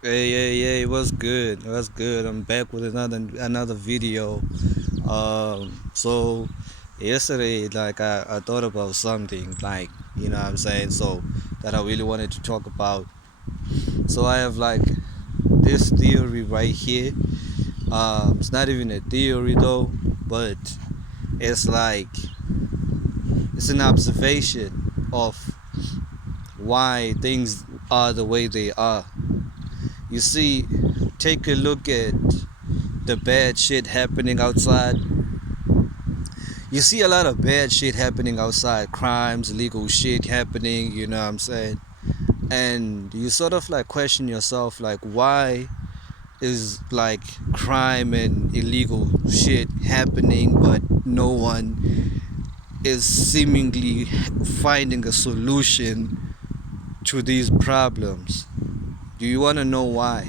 Hey, it was good. It was good. I'm back with another video. So yesterday, like I thought about something, like what I'm saying, so that I really wanted to talk about. So I have like this theory right here. It's not even a theory though, but it's like it's an observation of why things are the way they are. You see, take a look at the bad shit happening outside. You see a lot of bad shit happening outside, crimes, illegal shit happening, you know what I'm saying? And you sort of like question yourself, like, why is like crime and illegal shit happening, but no one is seemingly finding a solution to these problems? Do you want to know why?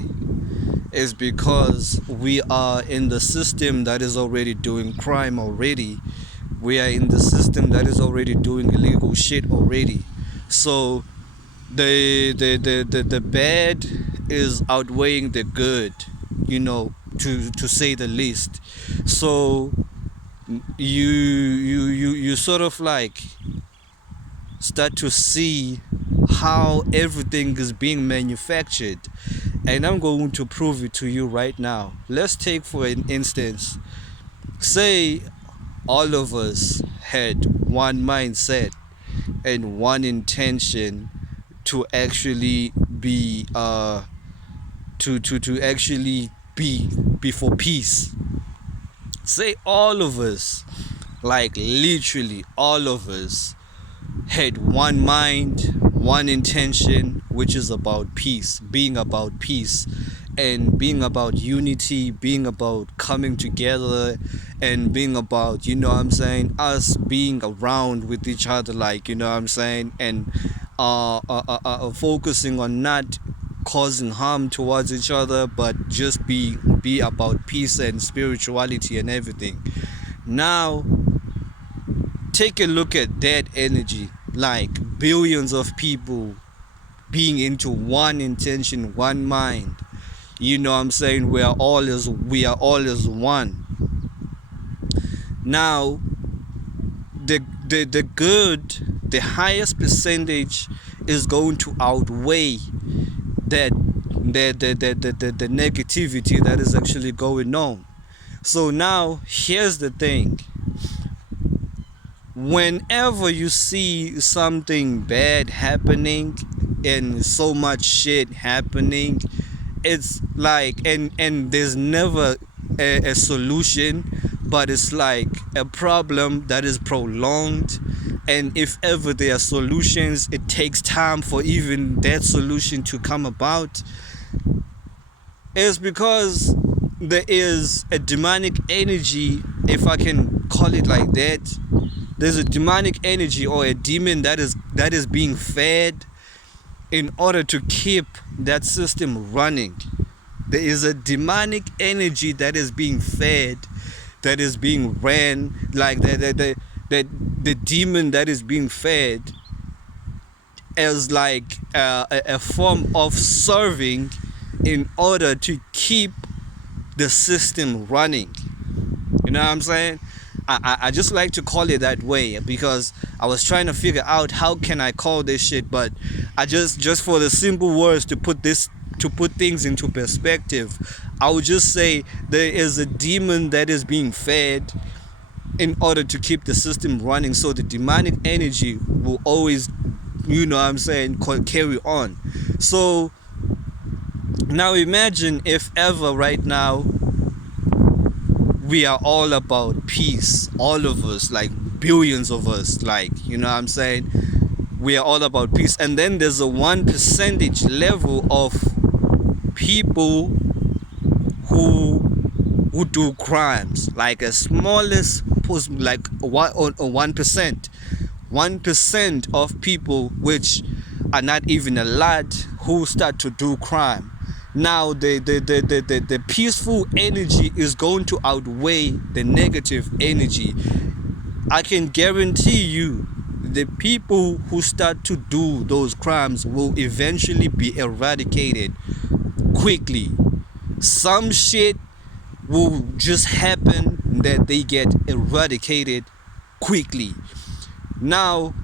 Is because we are in the system that is already doing crime already. We are in the system that is already doing illegal shit already. So the bad is outweighing the good, to say the least. So you sort of like start to see how everything is being manufactured, and I'm going to prove it to you right now. Let's take for an instance, say all of us had one mindset and one intention to actually be to actually be for peace. Say all of us, like literally all of us, had one mind, one intention, which is about peace, being about peace, and being about unity, being about coming together, and being about, us being around with each other, like, and focusing on not causing harm towards each other, but just be about peace and spirituality and everything. Now, take a look at that energy, like billions of people being into one intention, one mind. You know what I'm saying? We are all as one. Now, the good, the highest percentage is going to outweigh that the negativity that is actually going on. So now here's the thing. Whenever you see something bad happening and so much shit happening, it's like, and there's never a solution, but it's like a problem that is prolonged. And if ever there are solutions, it takes time for even that solution to come about. It's because there is a demonic energy, if I can call it like that. There's a demonic energy or a demon that is being fed in order to keep that system running. There is a demonic energy that is being fed, that is being ran, like the demon that is being fed as like a form of serving in order to keep the system running. You know what I'm saying? I just like to call it that way because I was trying to figure out how can I call this shit, but I just for the simple words to put things into perspective, I would just say there is a demon that is being fed in order to keep the system running. So the demonic energy will always, carry on. So now imagine if ever right now we are all about peace, all of us, like billions of us, like, we are all about peace, and then there's a 1% level of people who who do crimes, like a smallest like 1% of people, which are not even a lot, who start to do crime. Now the peaceful energy is going to outweigh the negative energy. I can guarantee you the people who start to do those crimes will eventually be eradicated. quickly. Some shit will just happen that they get eradicated quickly. Now,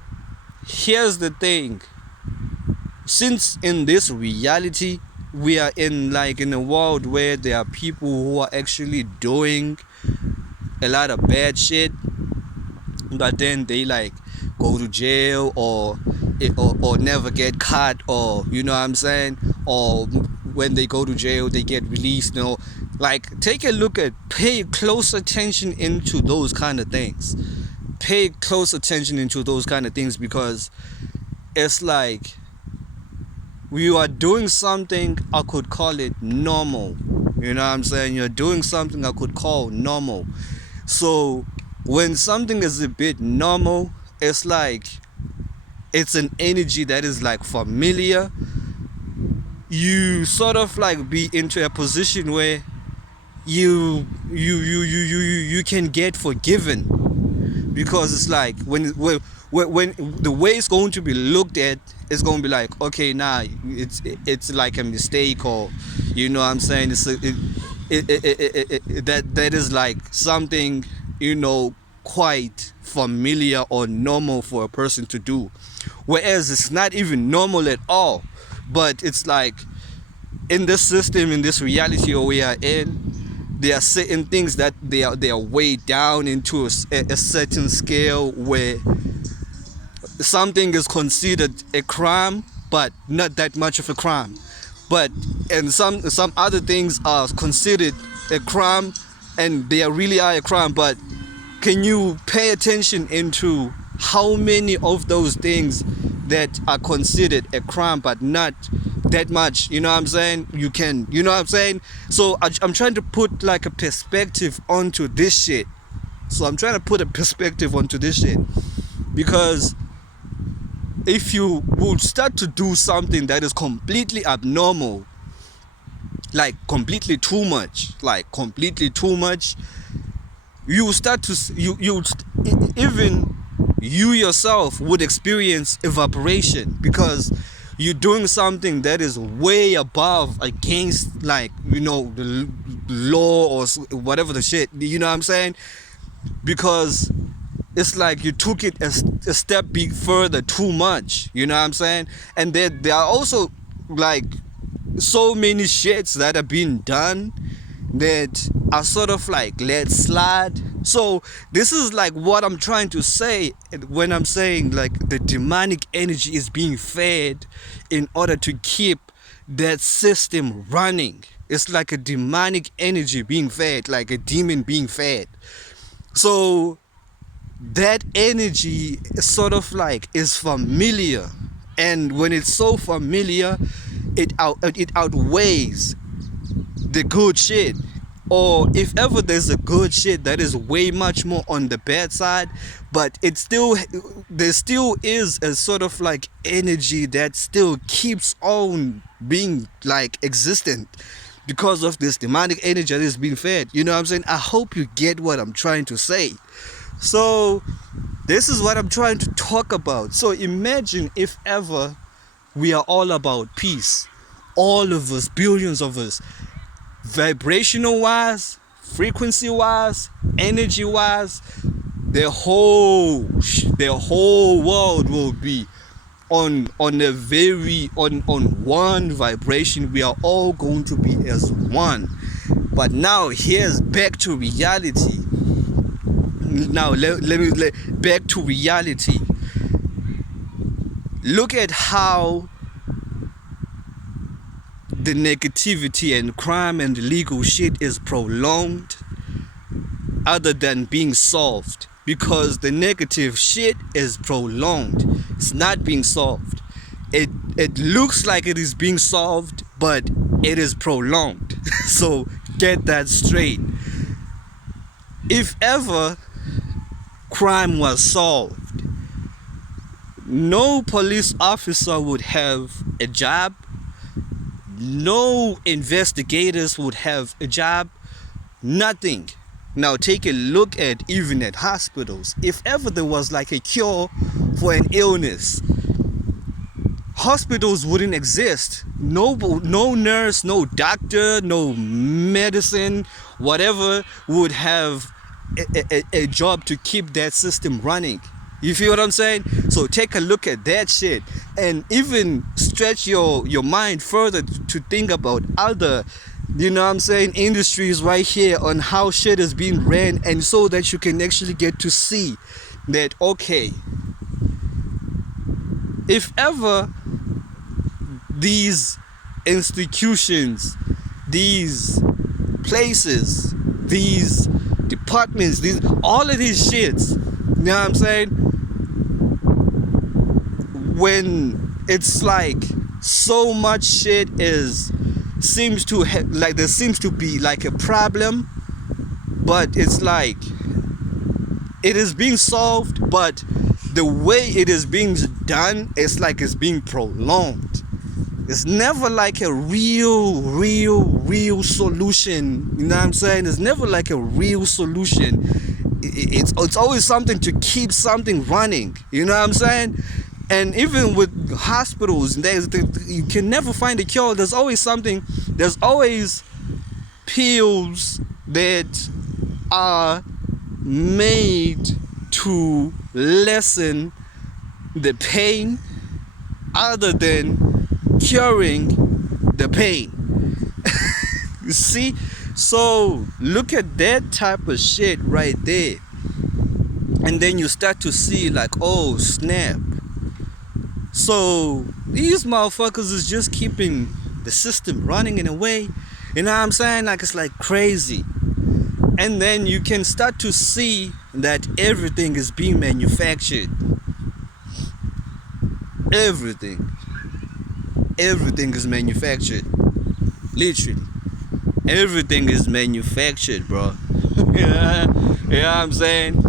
here's the thing. Since in this reality, we are in a world where there are people who are actually doing a lot of bad shit, but then they like go to jail or never get caught, or you know what I'm saying, or when they go to jail they get released. Like, take a look at, pay close attention into those kind of things. Pay close attention into those kind of things, because it's like you are doing something, I could call it normal. You know what I'm saying? You're doing something I could call normal. So when something is a bit normal, it's like it's an energy that is like familiar. You sort of like be into a position where you can get forgiven, because it's like when the way it's going to be looked at, it's going to be like, okay, nah, it's like a mistake, or you know what I'm saying, that is like something, quite familiar or normal for a person to do, whereas it's not even normal at all. But it's like, in this system, in this reality we are in, there are certain things that they are weighed down into a certain scale, where something is considered a crime but not that much of a crime, and some other things are considered a crime and they really are a crime. But can you pay attention into how many of those things that are considered a crime but not that much? You know what I'm saying? You know what I'm saying? So I'm trying to put like a perspective onto this shit. Because if you would start to do something that is completely abnormal, like completely too much, you start to even you yourself would experience evaporation, because you're doing something that is way above against, like, the law or whatever the shit, you know what I'm saying? Because it's like you took it a step further too much, you know what I'm saying? And there are also like so many shits that are being done that are sort of like let slide. So this is like what I'm trying to say when I'm saying like the demonic energy is being fed in order to keep that system running. It's like a demonic energy being fed, like a demon being fed. So that energy sort of like is familiar, and when it's so familiar, it outweighs the good shit. Or if ever there's a good shit that is way much more on the bad side, but there still is a sort of like energy that still keeps on being like existent because of this demonic energy that is being fed. You know what I'm saying? I hope you get what I'm trying to say. So this is what I'm trying to talk about. So imagine if ever we are all about peace, all of us, billions of us, vibrational wise, frequency wise, energy wise, the whole world will be on one vibration. We are all going to be as one. But now here's back to reality. Now let me back to reality. Look at how the negativity and crime and legal shit is prolonged other than being solved, because the negative shit is prolonged. It's not being solved. It looks like it is being solved, but it is prolonged. So get that straight. If ever crime was solved, no police officer would have a job, no investigators would have a job, nothing. Now take a look at even at hospitals. If ever there was like a cure for an illness, hospitals wouldn't exist. No nurse, no doctor, no medicine, whatever would have a job to keep that system running. You feel what I'm saying? So take a look at that shit, and even stretch your mind further to think about other, you know what I'm saying, industries right here on how shit is being ran, and so that you can actually get to see that, okay, if ever these institutions, these places, these departments, these all of these shits, you know what I'm saying, when it's like so much shit seems to like there seems to be like a problem, but it's like it is being solved, but the way it is being done, it's like it's being prolonged. It's never like a real solution. You know what I'm saying? It's never like a real solution. It's always something to keep something running. You know what I'm saying? And even with hospitals, you can never find a cure. There's always something. There's always pills that are made to lessen the pain other than curing the pain. You see? So look at that type of shit right there. And then you start to see like, oh snap. So these motherfuckers is just keeping the system running in a way, you know what I'm saying? Like it's like crazy. And then you can start to see that everything is being manufactured. Everything is manufactured. Literally. Everything is manufactured, bro. Yeah, you know what I'm saying?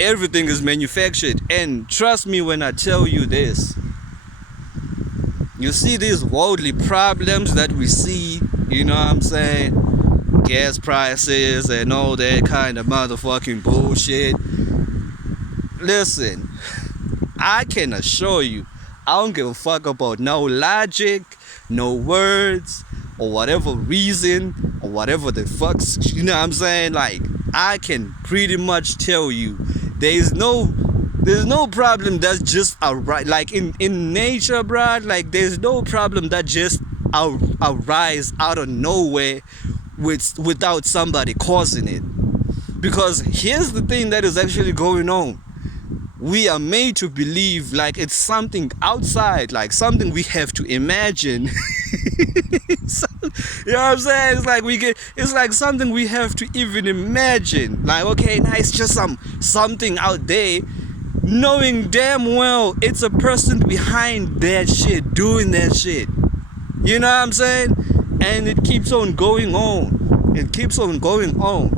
Everything is manufactured. And trust me when I tell you this. You see these worldly problems that we see, you know what I'm saying? Gas prices and all that kind of motherfucking bullshit. Listen, I can assure you, I don't give a fuck about no logic, no words, or whatever reason, or whatever the fuck's, you know what I'm saying? Like, I can pretty much tell you, there's no problem that's just alright. Like in nature, bruh, like there's no problem that just arise out of nowhere without somebody causing it. Because here's the thing that is actually going on. We are made to believe like it's something outside, like something we have to imagine. So, you know what I'm saying? It's like something we have to even imagine. Like, okay, now it's just something out there, knowing damn well it's a person behind that shit, doing that shit. You know what I'm saying? And it keeps on going on. It keeps on going on.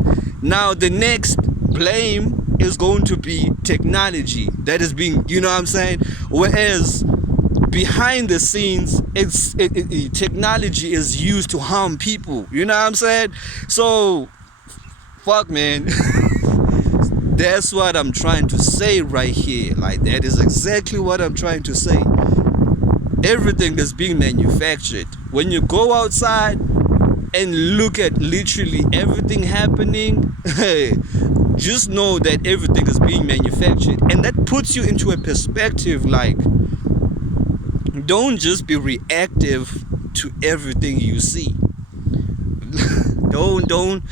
Now the next blame is going to be technology that is being, you know what I'm saying? Whereas behind the scenes, technology is used to harm people. You know what I'm saying? So, fuck, man. That's what I'm trying to say right here. Like, that is exactly what I'm trying to say. Everything is being manufactured. When you go outside and look at literally everything happening, just know that everything is being manufactured. And that puts you into a perspective like, don't just be reactive to everything you see. Don't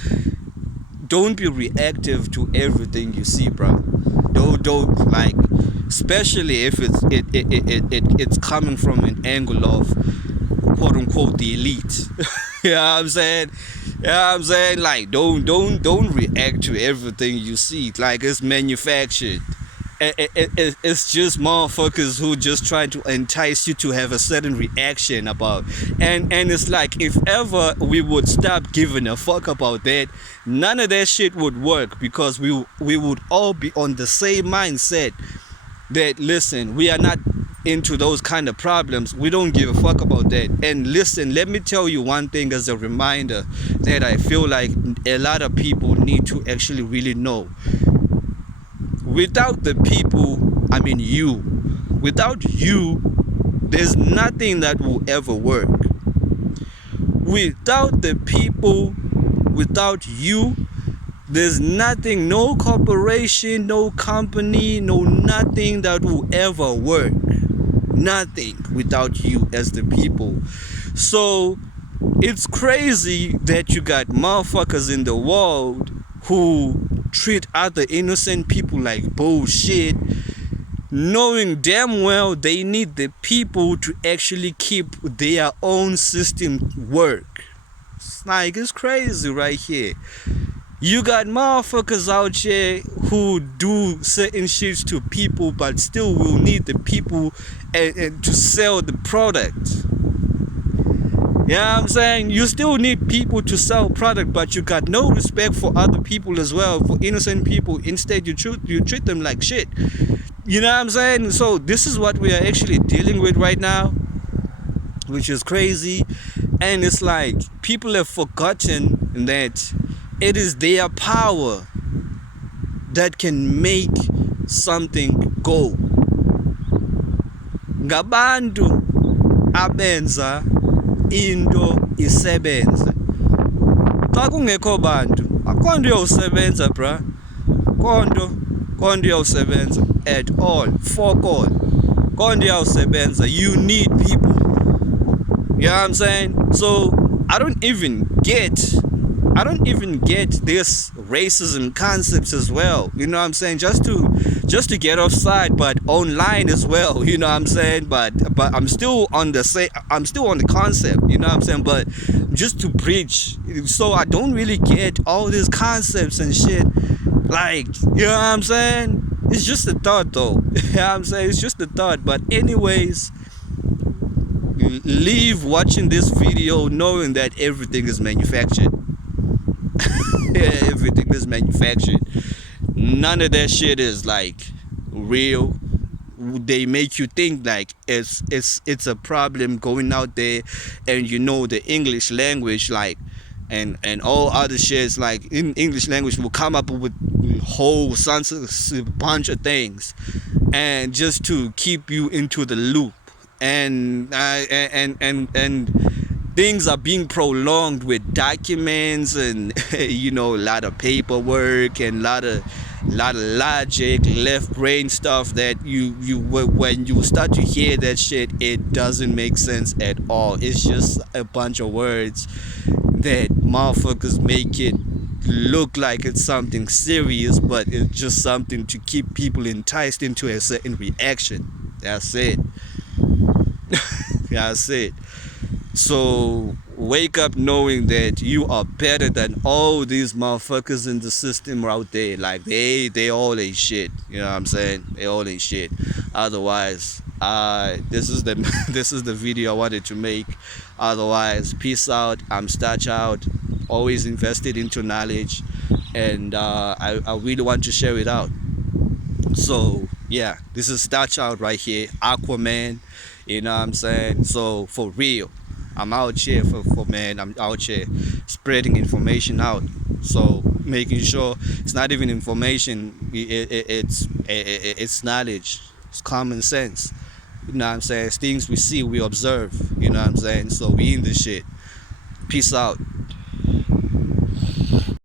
be reactive to everything you see, bro. Don't like, especially if it's coming from an angle of quote unquote the elite. You know what I'm saying? You know what I'm saying? Like, don't react to everything you see. Like, it's manufactured. It's just motherfuckers who just try to entice you to have a certain reaction about. And it's like, if ever we would stop giving a fuck about that, none of that shit would work, because we would all be on the same mindset that, listen, we are not into those kind of problems. We don't give a fuck about that. And listen, let me tell you one thing as a reminder that I feel like a lot of people need to actually really know. Without the people, I mean you, without you there's nothing that will ever work. Without the people, without you, there's nothing, no corporation, no company, no nothing that will ever work. Nothing without you as the people. So it's crazy that you got motherfuckers in the world who treat other innocent people like bullshit, knowing damn well they need the people to actually keep their own system work. It's like, it's crazy right here. You got motherfuckers out here who do certain shit to people but still will need the people and to sell the product. You know what I'm saying? You still need people to sell product, but you got no respect for other people as well, for innocent people. Instead, you treat them like shit. You know what I'm saying? So this is what we are actually dealing with right now, which is crazy. And it's like people have forgotten that it is their power that can make something go. Ngabantu abenza into isebenza. Xa kungekho bantu, akho nto uyawusebenza bra. Konto uyawusebenza at all. Fuck all. Konto uyawusebenza. You need people. You know what I'm saying? So I don't even get this racism concepts as well. You know what I'm saying? Just to get offside, but online as well. You know what I'm saying? But I'm still on the concept. You know what I'm saying? But just to preach, so I don't really get all these concepts and shit. Like, you know what I'm saying? It's just a thought, though. You know what I'm saying? It's just a thought. But anyways, leave watching this video knowing that everything is manufactured. Everything is manufactured. None of that shit is like real. They make you think like it's a problem going out there, and you know the English language, like and all other shits like in English language will come up with whole bunch of things, and just to keep you into the loop, and things are being prolonged with documents and you know, a lot of paperwork and a lot of logic, left brain stuff that you when you start to hear that shit, it doesn't make sense at all. It's just a bunch of words that motherfuckers make it look like it's something serious, but it's just something to keep people enticed into a certain reaction. That's it. That's it. So wake up knowing that you are better than all these motherfuckers in the system out there. Like they all ain't shit. You know what I'm saying? They all ain't shit. Otherwise, this is the video I wanted to make. Otherwise, peace out. I'm Starch out. Always invested into knowledge, and I really want to share it out. So yeah, this is Starch out right here, Aquaman. You know what I'm saying? So for real, I'm out here for man. I'm out here spreading information out. So making sure it's not even information. It's knowledge. It's common sense. You know what I'm saying? It's things we see, we observe. You know what I'm saying? So we in this shit. Peace out.